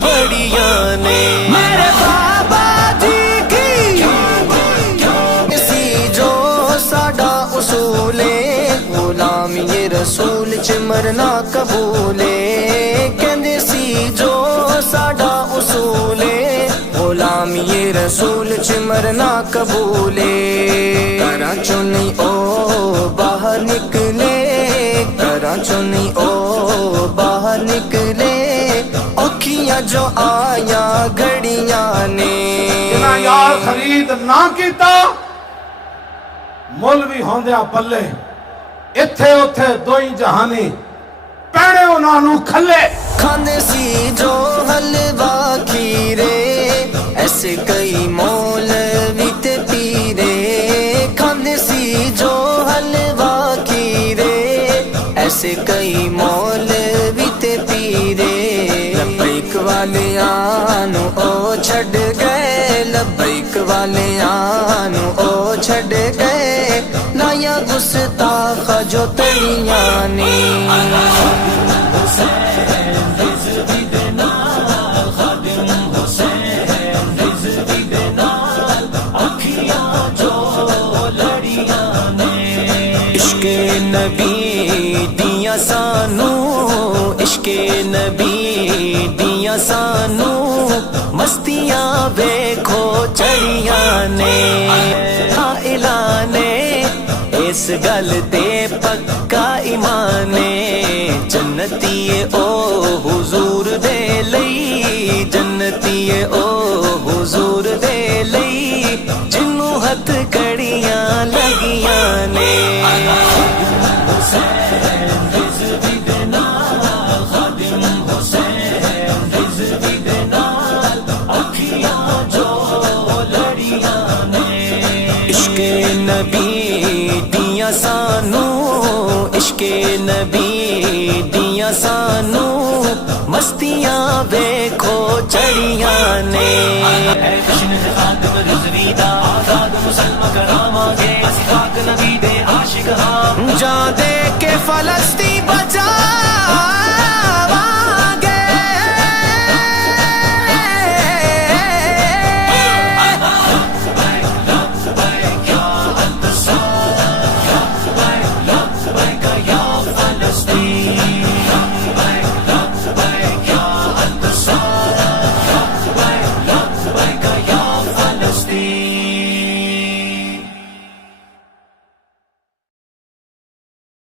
بڑیاں نے میرے بابا جی کی اسی جو ساڈا اصول ہے غلام یہ رسول چ مرنا قبول ہے کہندے سی جو ساڈا اصول ہے غلام یہ رسول چ مرنا قبول ہے گھراں چوں نہیں او باہر نکلے گھراں چوں نہیں او باہر نکلے اوکھیاں جو آیا گھڑیاں نے جنہاں یار خرید نہ کیتا مول بھی ہوندیا پلے اتھے اتھے دوئی جہانی پیڑے انہاں نو کھلے کھاندے سی جو حلوہ کھیرے ایسے کئی مولوی تے پیرے کھاندے سی جو حلوہ کھیرے ایسے کئی مولوی تے پیرے لبیک والیاں نو او چھڈ گئے لبیک والیاں نو او چھڈ گئے لایا گستاخ جو تڑیاں نے عشق نبی دیاں سانو عشق نبی دیاں سانو مستیاں ویکھو چڑیاں نے قائلاں نے اس گل تے پکا ایمان جنتی او حضور دے لئی جنتی او حضور دے لئی جنوں ہتھ کڑیاں لگیاں نے عشق نبی دیاں سانو عشق نبی دیاں سانو مستیاں ویکھو چڑیاں نے اے جشن خاتم رضوی دا آزاد مسلمان کراواں گے اسی پاک نبی دے عاشق ہاں جان دے کے فلسطین بچا